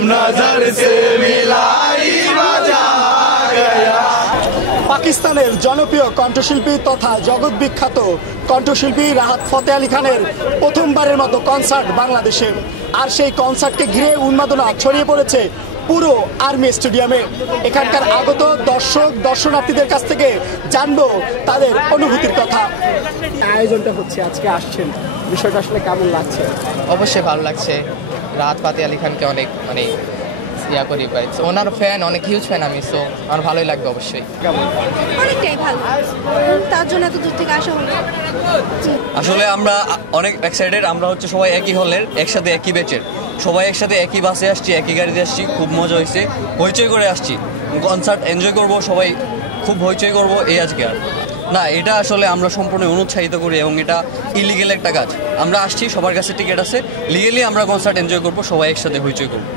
हम नजर से मिलाई बजा गया। পাকিস্তানের জনপ্রিয় কণ্ঠশিল্পী তথা জগৎ বিখ্যাত কণ্ঠশিল্পী রাহাত ফতেহ আলী খানের প্রথমবারের মতো কনসার্ট বাংলাদেশে। আর সেই কনসার্টকে ঘিরে উন্মাদনা ছড়িয়ে পড়েছে পুরো আর্মি স্টেডিয়ামে। এখানকার আগত দর্শনার্থীদের কাছ থেকে জানবো তাদের অনুভূতির কথা। আয়োজনটা হচ্ছে, আজকে আসছেন, বিষয়টা আসলে কেমন লাগছে? অবশ্যই ভালো লাগছে। রাহাত ফতেহ আলী খানকে অনেক ইয়া করি পাই, ওনার ফ্যান, অনেক হিউজ ফ্যান আমি, সো আমার ভালোই লাগবে অবশ্যই। অনেকটাই ভালো, তার জন্য এত দূর থেকে আসা হলো। আসলে আমরা অনেক এক্সাইটেড। আমরা হচ্ছে সবাই একই হলের, একসাথে একই ব্যাচের, সবাই একসাথে একই বাসে আসছি, একই গাড়িতে আসছি। খুব মজা হয়েছে, হইচই করে আসছি, কনসার্ট এনজয় করব, সবাই খুব হইচই করব এই আজকে। আর না, এটা আসলে আমরা সম্পূর্ণ অনুৎসাহিত করি এবং এটা ইলিগেল একটা কাজ। আমরা আসছি, সবার কাছে টিকিট আছে, লিগেলি আমরা কনসার্ট এনজয় করব, সবাই একসাথে হইচই করব।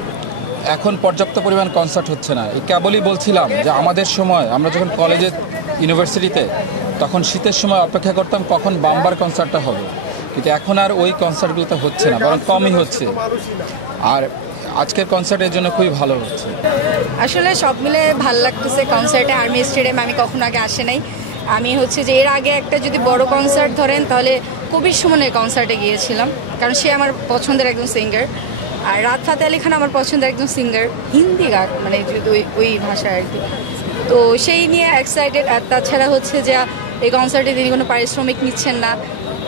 এখন পর্যাপ্ত পরিমাণ কনসার্ট হচ্ছে না। এই কেবলই বলছিলাম যে আমাদের সময়, আমরা যখন কলেজে ইউনিভার্সিটিতে, তখন শীতের সময় অপেক্ষা করতাম কখন বাম্বার কনসার্টটা হবে, কিন্তু এখন আর ওই কনসার্টগুলোতে হচ্ছে না, বরং কমই হচ্ছে। আর আজকের কনসার্টের জন্য খুবই ভালো হচ্ছে। আসলে সব মিলে ভালো লাগতেছে কনসার্টে। আর্মি স্টেডিয়ামে আমি কখনো আগে আসে নাই। আমি হচ্ছে যে এর আগে একটা যদি বড় কনসার্ট ধরেন তাহলে কবির সুমনের কনসার্টে গিয়েছিলাম, কারণ সে আমার পছন্দের একজন সিঙ্গার। আর রাহাত ফতেহ আলী খান আমার পছন্দের একজন সিঙ্গার, হিন্দি গান, মানে ওই ভাষায় আর কি। তো সেই নিয়ে এক্সাইটেড। আর তাছাড়া হচ্ছে যে এই কনসার্টে তিনি কোনো পারিশ্রমিক নিচ্ছেন না,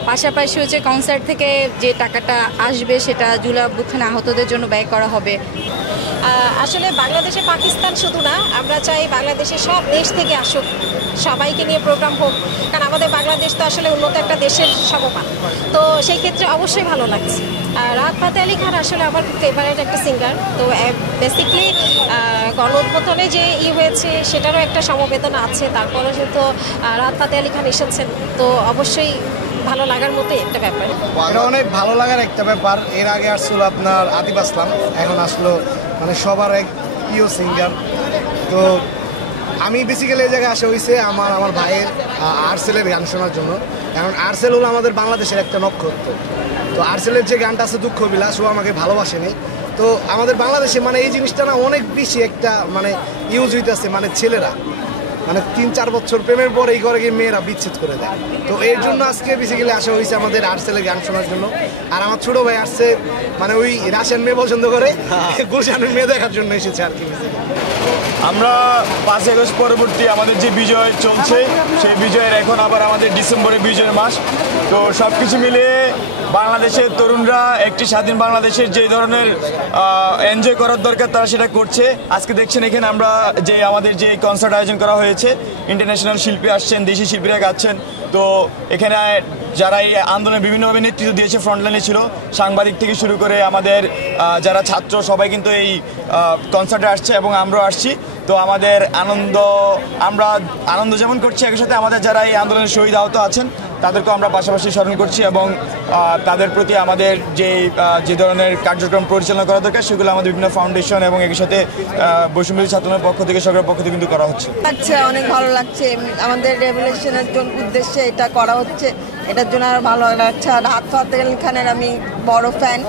পাশাপাশি হচ্ছে কনসার্ট থেকে যে টাকাটা আসবে সেটা জুলাই অভ্যুত্থানে আহতদের জন্য ব্যয় করা হবে। আসলে বাংলাদেশে পাকিস্তান শুধু না, আমরা চাই বাংলাদেশে সব দেশ থেকে আসুক, সবাইকে নিয়ে প্রোগ্রাম হোক, কারণ আমাদের বাংলাদেশ তো আসলে উন্নত একটা দেশের সমমান। তো সেই ক্ষেত্রে অবশ্যই ভালো লাগছে। রাহাত ফতেহ আলী খান আসলে আমার খুব ফেভারিট একটা সিঙ্গার। তো বেসিকলি গণ উদ্বোধনে যে হয়েছে সেটারও একটা সমবেদনা আছে, তারপরে যেহেতু রাহাত ফতেহ আলী খান এসেছেন, তো অবশ্যই ভালো লাগার মতোই একটা ব্যাপার। এটা অনেক ভালো লাগার একটা ব্যাপার। এর আগে আসছিল আপনার আতিফ আসলাম, এখন আসলো মানে সবার এক প্রিয় সিঙ্গার। তো আমি বেসিক্যালি এই জায়গায় আসা হয়েছে আমার ভাইয়ের আরসেলের গান শোনার জন্য, কারণ আরসেল হলো আমাদের বাংলাদেশের একটা নক্ষত্র। তো আরসেলের যে গানটা আছে দুঃখ বিলাস, ও আমাকে ভালোবাসেনি। তো আমাদের বাংলাদেশে মানে এই জিনিসটা না অনেক বেশি একটা মানে ইউজ হইতেছে, মানে ছেলেরা মানে 3-4 বছর প্রেমের পর এই ঘরে গিয়ে মেয়েরা বিচ্ছেদ করে দেয়। তো এর জন্য আজকে বেসিক্যালি আসা হয়েছে আমাদের আরসেলের গান শোনার জন্য। আর আমার ছোট ভাই আসছে মানে ওই রাশিয়ান মেয়ে পছন্দ করে, গুলশানের মেয়ে দেখার জন্য এসেছে আর কি। আমরা 5 আগস্ট পরবর্তী আমাদের যে বিজয় চলছে, সেই বিজয়ের এখন আবার আমাদের ডিসেম্বরে বিজয়ের মাস। তো সব কিছু মিলিয়ে বাংলাদেশের তরুণরা একটি স্বাধীন বাংলাদেশের যে ধরনের এনজয় করার দরকার তারা সেটা করছে। আজকে দেখছেন এখানে আমরা যে আমাদের যে কনসার্ট আয়োজন করা হয়েছে, ইন্টারন্যাশনাল শিল্পী আসছেন, দেশি শিল্পীরা গাচ্ছেন। তো এখানে যারা এই আন্দোলনে বিভিন্নভাবে নেতৃত্ব দিয়েছে, ফ্রন্টলাইনে ছিল, সাংবাদিক থেকে শুরু করে আমাদের যারা ছাত্র, সবাই কিন্তু এই কনসার্টে আসছে এবং আমরাও আসছি। তো আমাদের আমরা আনন্দ যেমন করছি, একই সাথে আমাদের যারা এই আন্দোলনের শহীদ আহত আছেন তাদেরকেও আমরা পাশাপাশি স্মরণ করছি এবং তাদের প্রতি আমাদের যে ধরনের কার্যক্রম পরিচালনা করা দরকার সেগুলো আমাদের বিভিন্ন ফাউন্ডেশন এবং একই সাথে বৈষম্যবিরোধী ছাত্রদের পক্ষ থেকে, সরকারের পক্ষ থেকে কিন্তু করা হচ্ছে। আচ্ছা, অনেক ভালো লাগছে। আমাদের রেভলিউশনের উদ্দেশ্যে এটা করা হচ্ছে, এটার জন্য আর ভালো লাগছে। আর রাহাত ফতেহ আলী খানের আমি বড় ফ্যান।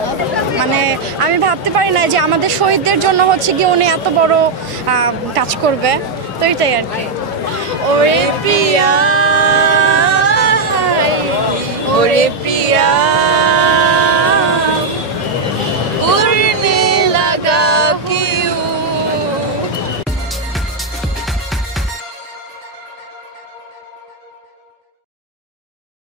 মানে আমি ভাবতে পারি না যে আমাদের শহীদদের জন্য হচ্ছে কি উনি এত বড় কাজ করবে। তো এটাই আর কি। ওরে প্রিয়া, ওরে প্রিয়া,